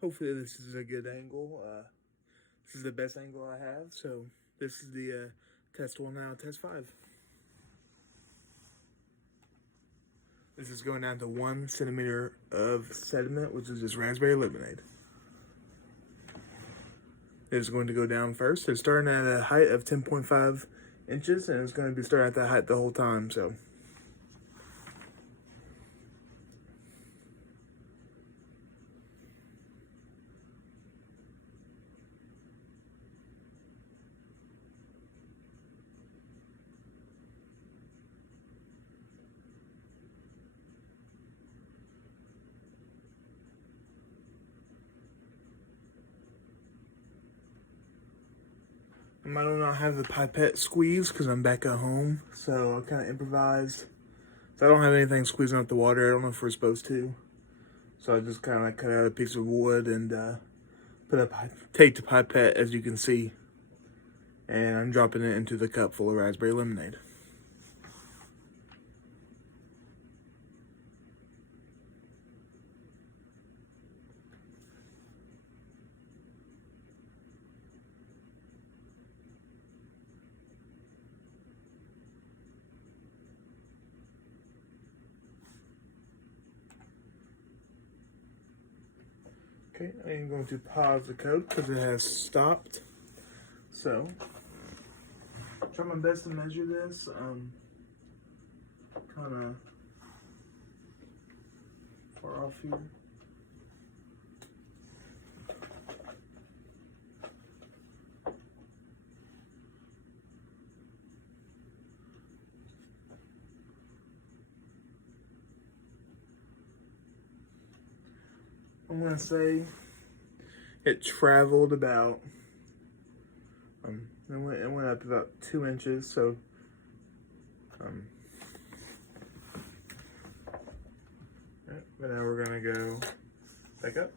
Hopefully this is a good angle. This is the best angle I have. So this is the test 1 now, test 5. This is going down to 1 centimeter of sediment, which is just raspberry lemonade. It's going to go down first. It's starting at a height of 10.5 inches, and it's going to be starting at that height the whole time. So I do not have the pipette squeeze because I'm back at home, so I kind of improvised. So I don't have anything squeezing out the water. I don't know if we're supposed to. So I just kind of like cut out a piece of wood and take the pipette, as you can see, and I'm dropping it into the cup full of raspberry lemonade. Okay, I'm going to pause the code because it has stopped. So, try my best to measure this. Kind of far off here. I'm gonna say it traveled about. It went up about 2 inches. So, but now we're gonna go back up.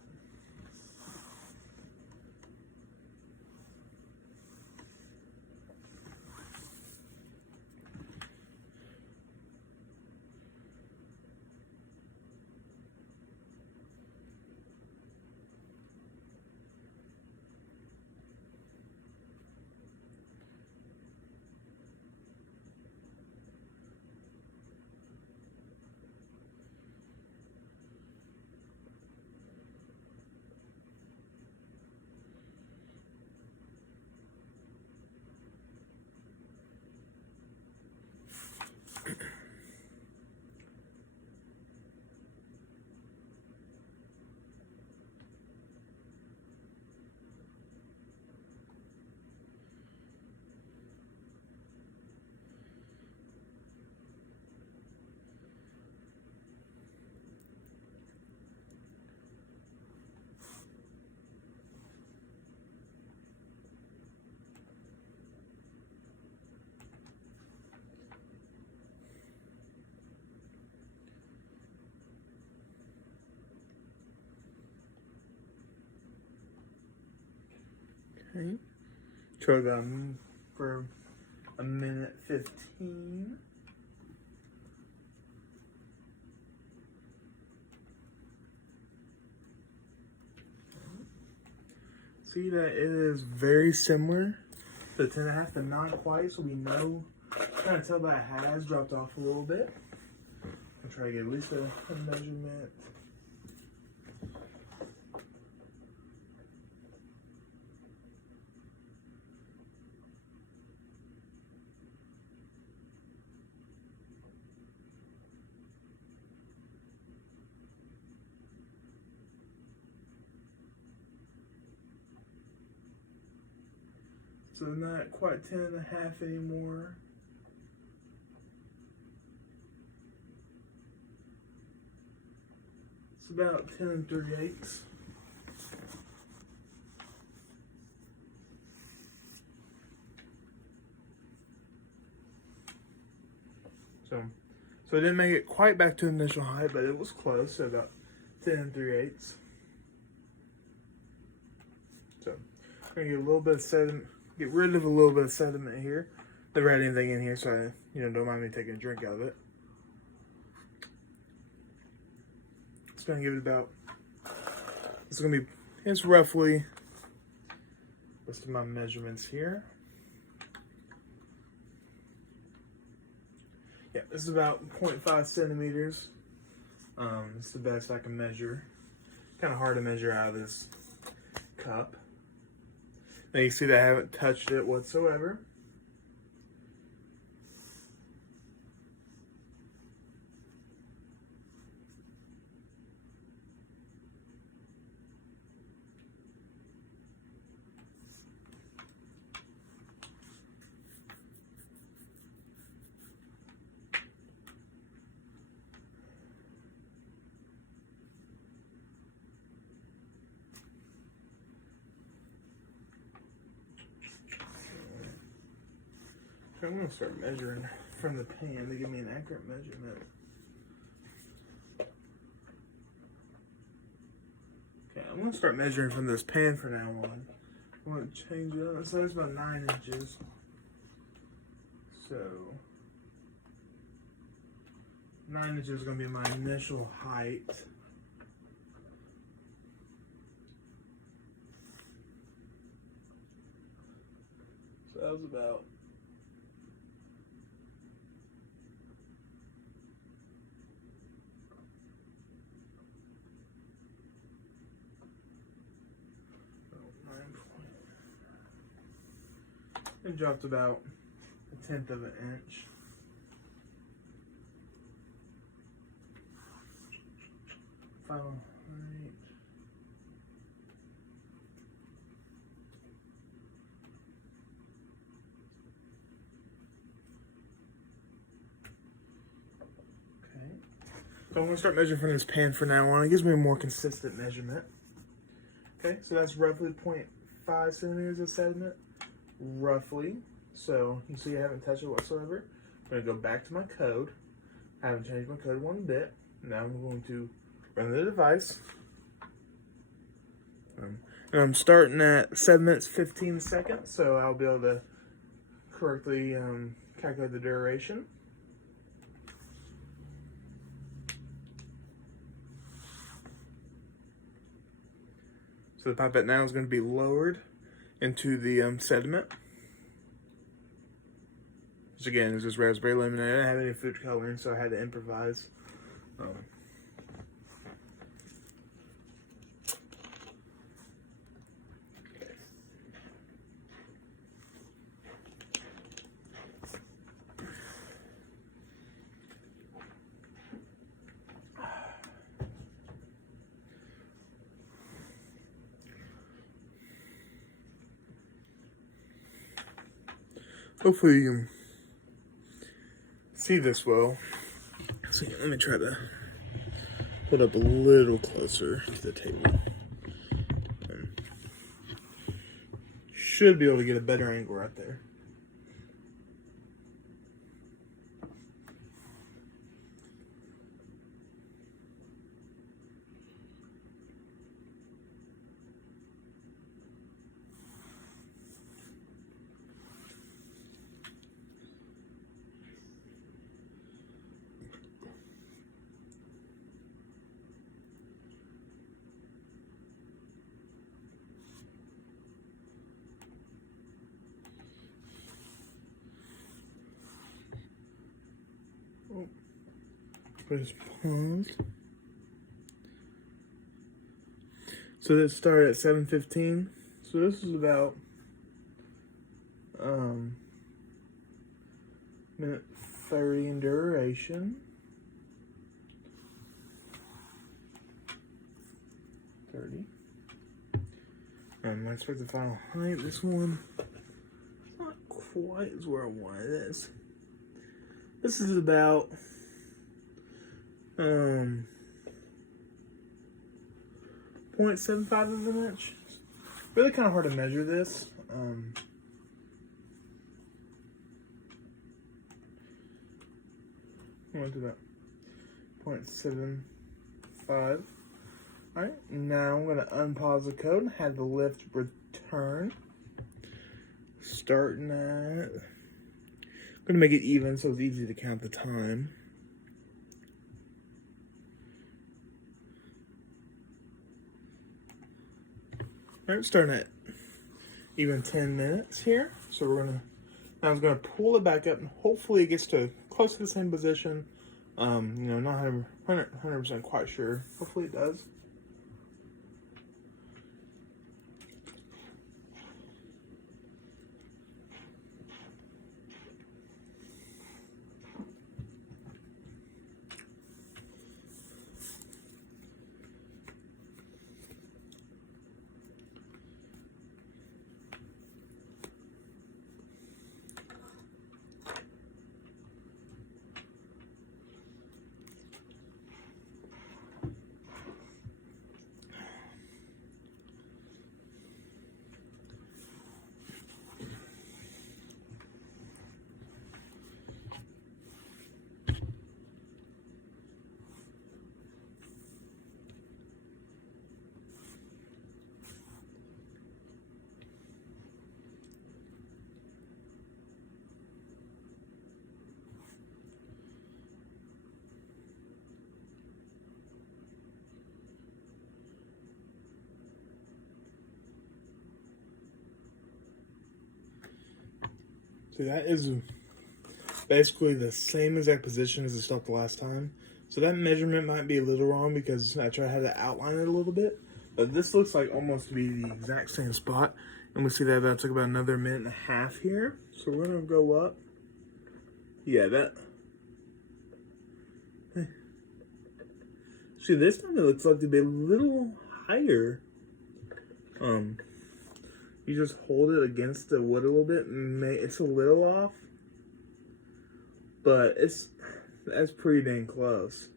Okay. Try them for a minute 15. See that it is very similar to 10.5, but not quite. So we know, kind of tell that it has dropped off a little bit. I'll try to get at least a measurement. So not quite 10.5 anymore. It's about 10 3/8. So it didn't make it quite back to the initial height, but it was close, so about 10 3/8. So I'm gonna get a little bit of sediment, get rid of a little bit of sediment here. Never had anything in here, so don't mind me taking a drink out of it. It's gonna give it about. It's gonna be It's roughly, list of my measurements here. Yeah, this is about 0.5 centimeters. It's the best I can measure. Kind of hard to measure out of this cup. Now you see that I haven't touched it whatsoever. I'm going to start measuring from the pan to give me an accurate measurement. Okay, I'm going to start measuring from this pan from now on. I'm going to change it up. So it's about 9 inches. So 9 inches is going to be my initial height. So that was about 9. It dropped about 1/10 of an inch. Final height. Okay. So I'm going to start measuring from this pan from now on. It gives me a more consistent measurement. Okay, so that's roughly 0.5 centimeters of sediment. Roughly. So you see I haven't touched it whatsoever. I'm going to go back to my code. I haven't changed my code one bit. Now I'm going to run the device. And I'm starting at 7 minutes 15 seconds, so I'll be able to correctly calculate the duration. So the pipette now is going to be lowered into the sediment. Which again is just raspberry lemonade. I didn't have any food coloring, so I had to improvise. Hopefully you can see this well. So let me try to put up a little closer to the table. Should be able to get a better angle right there. Press pause. So this started at 7:15. So this is about minute 30 in duration. 30. I expect the final height. This one not quite as where I wanted this. This is about 0.75 of an inch. Really kind of hard to measure this. I went to about 0.75. Alright, now I'm going to unpause the code and have the lift return. Starting at... I'm going to make it even so it's easy to count the time. All right, starting at even 10 minutes here. So now I'm gonna pull it back up and hopefully it gets to close to the same position. You know, not 100% quite sure. Hopefully it does. So that is basically the same exact position as it stopped the last time. So that measurement might be a little wrong because I had to outline it a little bit. But this looks like almost to be the exact same spot. And we see that took about another minute and a half here. So we're gonna go up. Yeah, that. See, this time it looks like to be a little higher. You just hold it against the wood a little bit. It's a little off, but that's pretty dang close.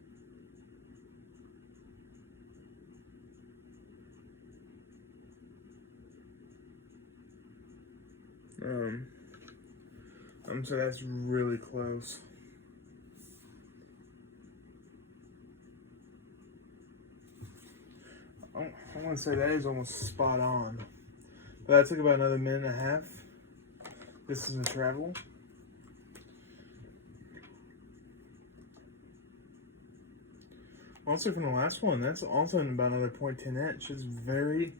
So that's really close. I want to say that is almost spot on. But that took about another minute and a half. This is a travel. Also from the last one, that's also in about another 0.10 inch. It's very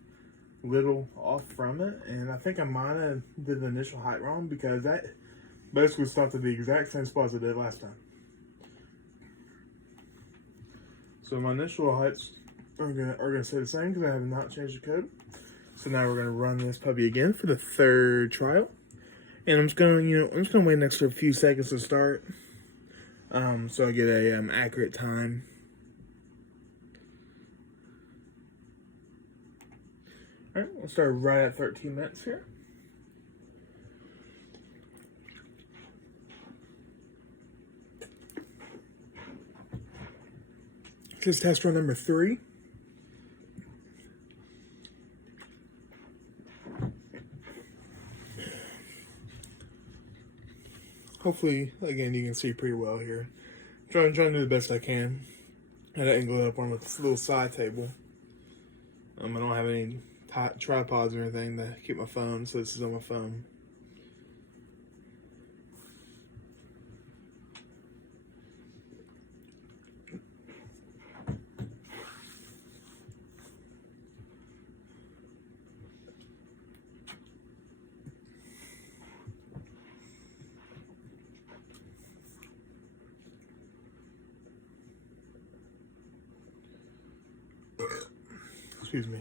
little off from it. And I think I might have did the initial height wrong because that basically stopped at the exact same spot as it did last time. So my initial heights are gonna stay the same because I have not changed the code. So now we're gonna run this puppy again for the third trial, and I'm just gonna wait an extra few seconds to start, so I get a accurate time. All right, we'll start right at 13 minutes here. This is test run number 3. Hopefully, again, you can see pretty well here. Trying to do the best I can. I had to angle it up on this little side table. I don't have any tripods or anything to keep my phone, so this is on my phone. Excuse me.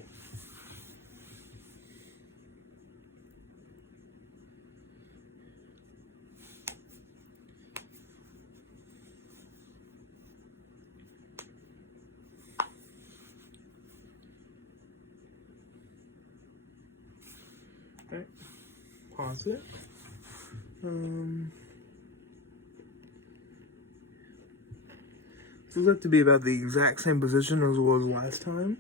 Okay, pause it. This looks like to be about the exact same position as it was last time.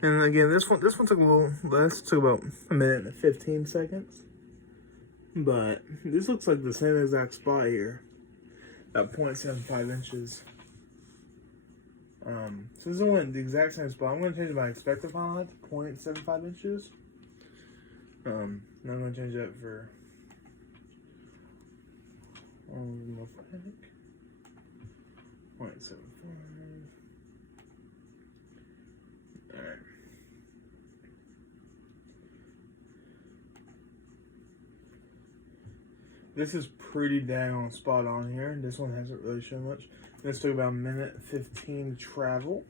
And again, this one took a little less. Took about a minute and 15 seconds. But this looks like the same exact spot here. About 0.75 inches. Since it went the exact same spot, I'm going to change my expected final height to 0.75 inches. Now I'm going to change that for 0.75. Alright. This is pretty dang on spot on here. This one hasn't really shown much. This took about a minute 15 to travel.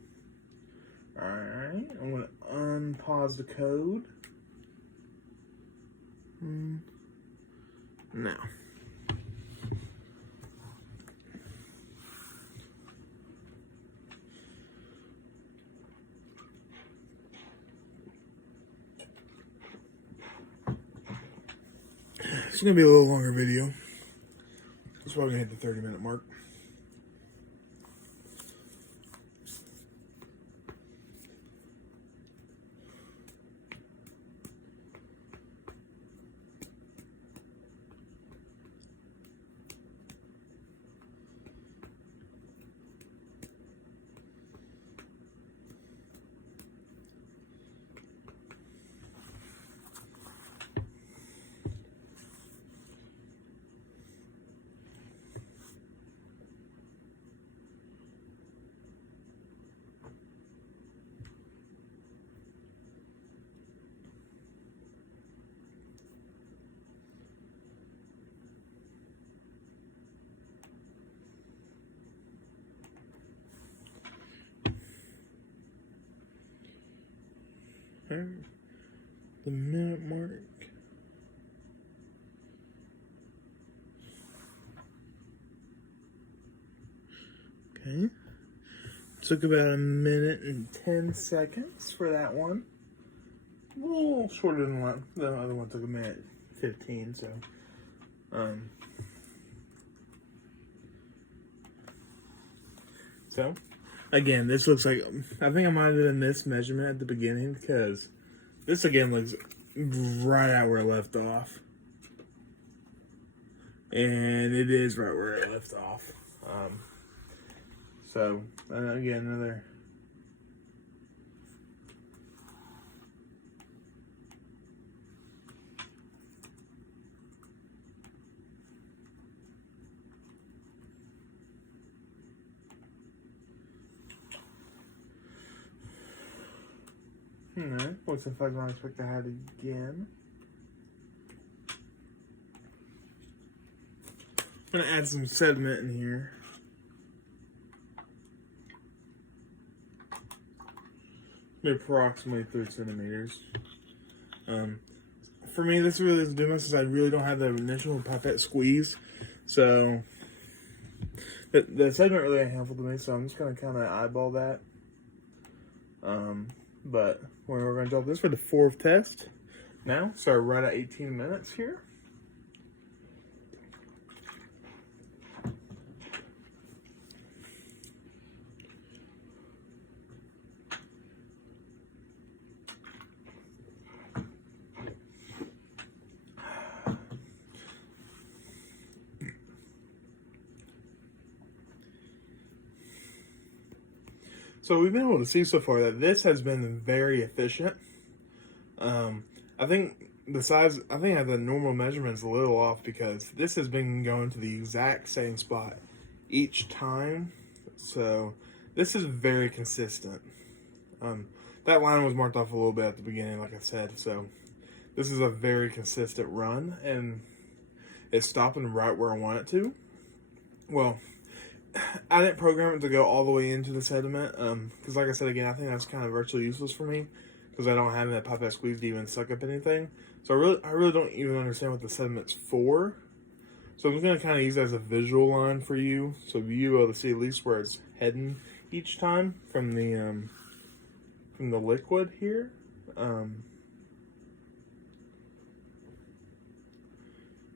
Alright, I'm going to unpause the code. Now. It's going to be a little longer video. It's probably going to hit the 30-minute mark. The minute mark. Okay. Took about a minute and 10 seconds for that one. A little shorter than the other one took a minute 15, so again, this looks like, I think I might have done this measurement at the beginning because this again looks right at where I left off. And it is right where I left off. So, again, another. Looks like I'm gonna expect to have it again. I'm gonna add some sediment in here. Maybe approximately 3 centimeters. For me, this really is doing this is I really don't have the initial pipette squeeze, so the sediment really ain't helpful to me. So I'm just gonna kind of eyeball that. But we're gonna drop this for the 4th test. Now, start right at 18 minutes here. So we've been able to see so far that this has been very efficient. I think the normal measurement's a little off because this has been going to the exact same spot each time. So this is very consistent. That line was marked off a little bit at the beginning, like I said. So this is a very consistent run, and it's stopping right where I want it to. Well, I didn't program it to go all the way into the sediment, because like I said again, I think that's kind of virtually useless for me, because I don't have that pipette squeeze to even suck up anything. So I really don't even understand what the sediment's for. So I'm just going to kind of use that as a visual line for you, so you'll be able to see at least where it's heading each time from the liquid here. And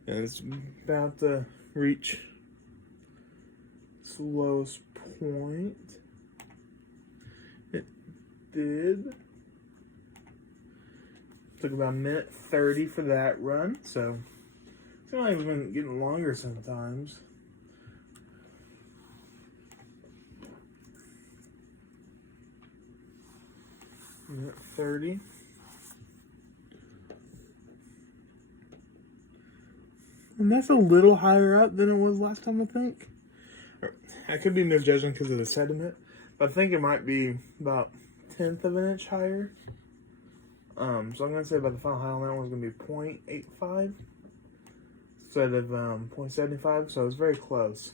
it's about to reach its lowest point. It did. Took about a minute 30 for that run, so it's not even getting longer sometimes. Minute 30. And that's a little higher up than it was last time, I think. I could be misjudging because of the sediment, but I think it might be about 1/10 of an inch higher. So I'm going to say about the final height on that one's going to be 0.85. instead of 0.75, so it's very close.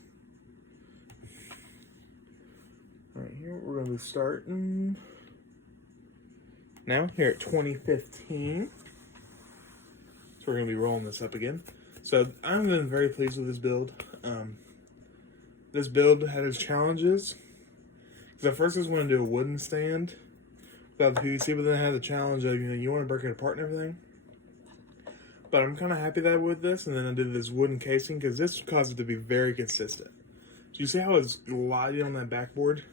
Alright, here we're going to be starting now here at 2015. So we're going to be rolling this up again. So I've been very pleased with this build. This build had its challenges. Because at first I just wanted to do a wooden stand without the PVC, but then I had the challenge of, you want to break it apart and everything. But I'm kind of happy that with this, and then I did this wooden casing because this caused it to be very consistent. So you see how it's gliding on that backboard?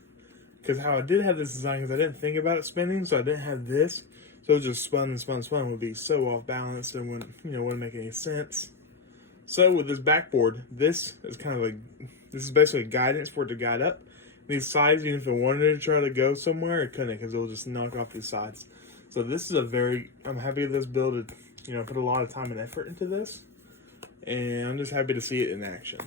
Because how I did have this design, because I didn't think about it spinning, so I didn't have this. So it just spun and spun and spun, would be so off balance and wouldn't make any sense. So with this backboard, this is kind of like, this is basically guidance for it to guide up. These sides, even if it wanted to try to go somewhere, it couldn't because it'll just knock off these sides. So this is I'm happy with this build. Put a lot of time and effort into this. And I'm just happy to see it in action.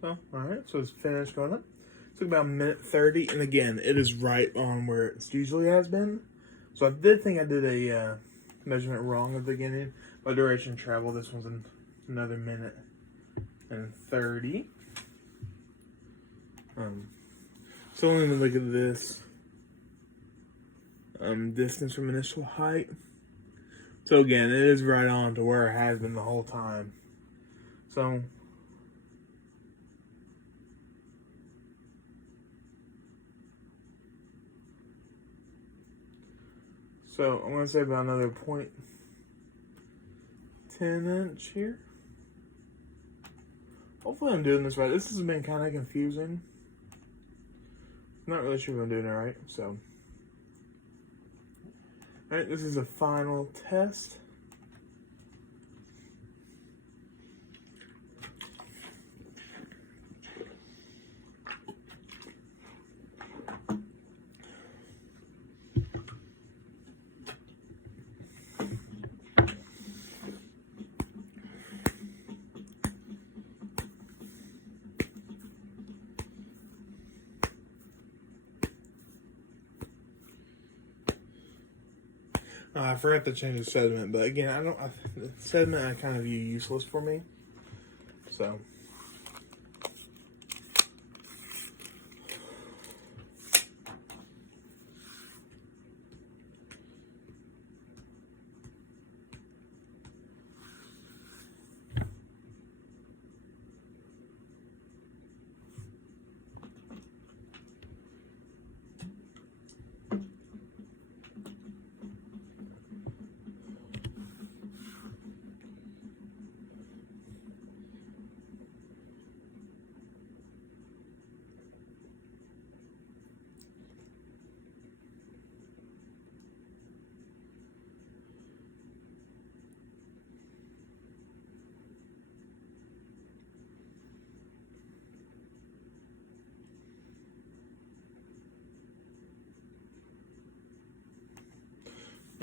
So, alright, so it's finished going up. It took about 1:30, and again, it is right on where it usually has been. So I did think I did a measurement wrong at the beginning. By duration of travel, this one's another 1:30. So let me look at this. Distance from initial height. So again, it is right on to where it has been the whole time. So I'm going to say about another 0.10 inch here. Hopefully I'm doing this right. This has been kind of confusing. Not really sure if I'm doing it right, so. Alright, this is a final test. I forgot to change the sediment, but again, the sediment I kind of view useless for me. So.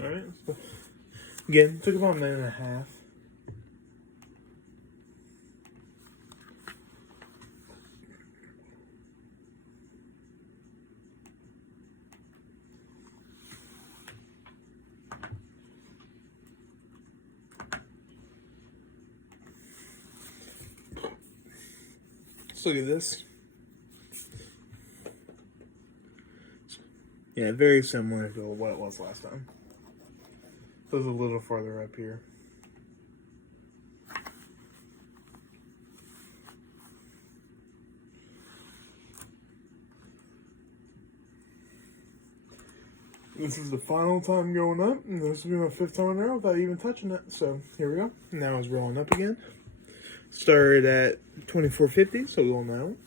Alright, so again, took about 1.5 minutes. Let's look at this. Yeah, very similar to what it was last time. So it's a little farther up here. This is the final time going up, and this will be my 5th time in a row without even touching it. So here we go. Now it's rolling up again. Started at 2450, so we'll know.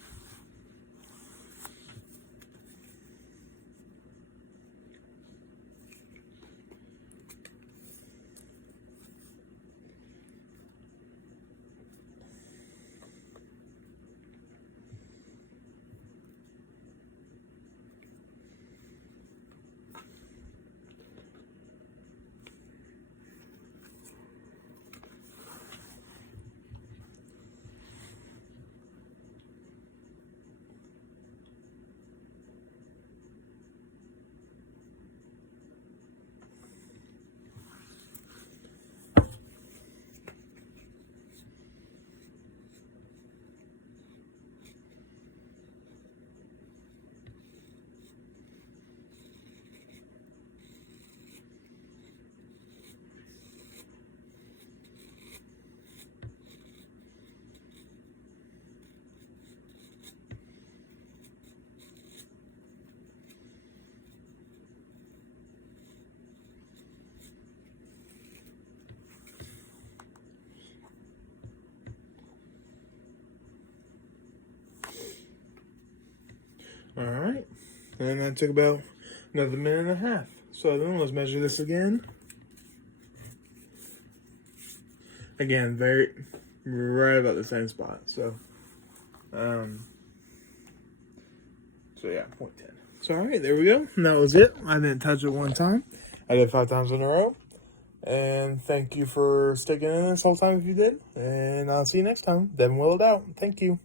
All right. And that took about another minute and a half. So then let's measure this again. Again, right about the same spot. So yeah, 0.10. So all right, there we go. And that was it. I didn't touch it one time. I did 5 times in a row. And thank you for sticking in this whole time if you did. And I'll see you next time. Devin Willowed out. Thank you.